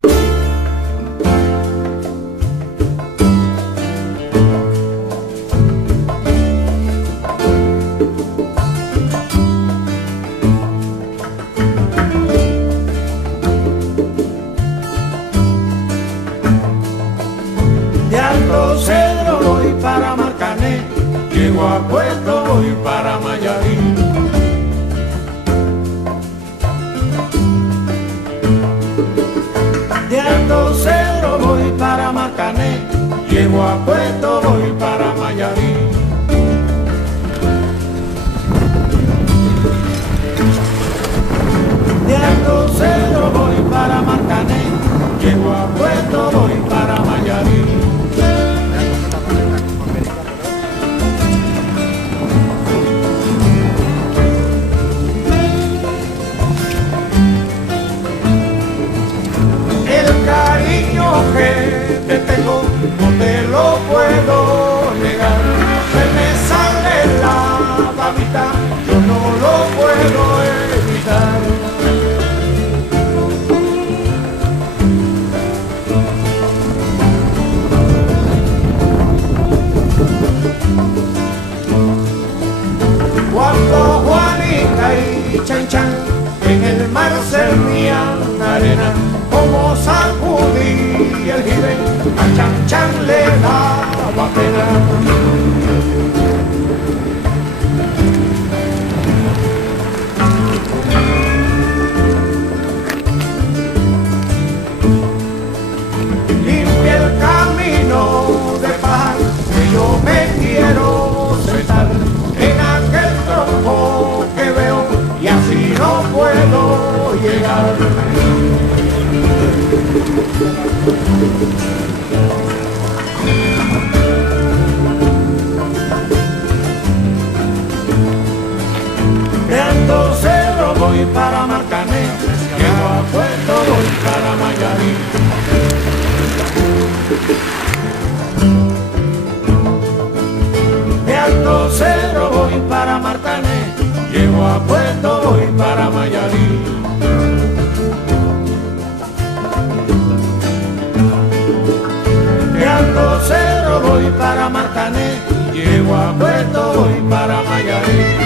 De Alto Cedro voy para Marcané, llego a Puerto, voy para Mayarí. De Alto Cedro voy para Marcané, llego a Puerto, voy para Mayarí. De Alto Cedro voy para Marcané, llego a Puerto, voy para Mayarí. El cariño que te tengo no te lo puedo negar. Se me sale la babita, yo no lo puedo evitar. Cuando Juanita y Chan Chan en el mar servían arena, como sacudí el jibe, a Chan Chan le daba pena. Limpia el camino de paz que yo me quiero sentar en aquel tronco que veo y así no puedo llegar. De Alto Cedro voy para Marcané, llego a Puerto, voy para Mayarí. De Alto Cedro voy para Marcané, llego a Puerto, voy para Mayarí. De Alto Cedro voy para Marcané, llego a Puerto, voy para Mayarí.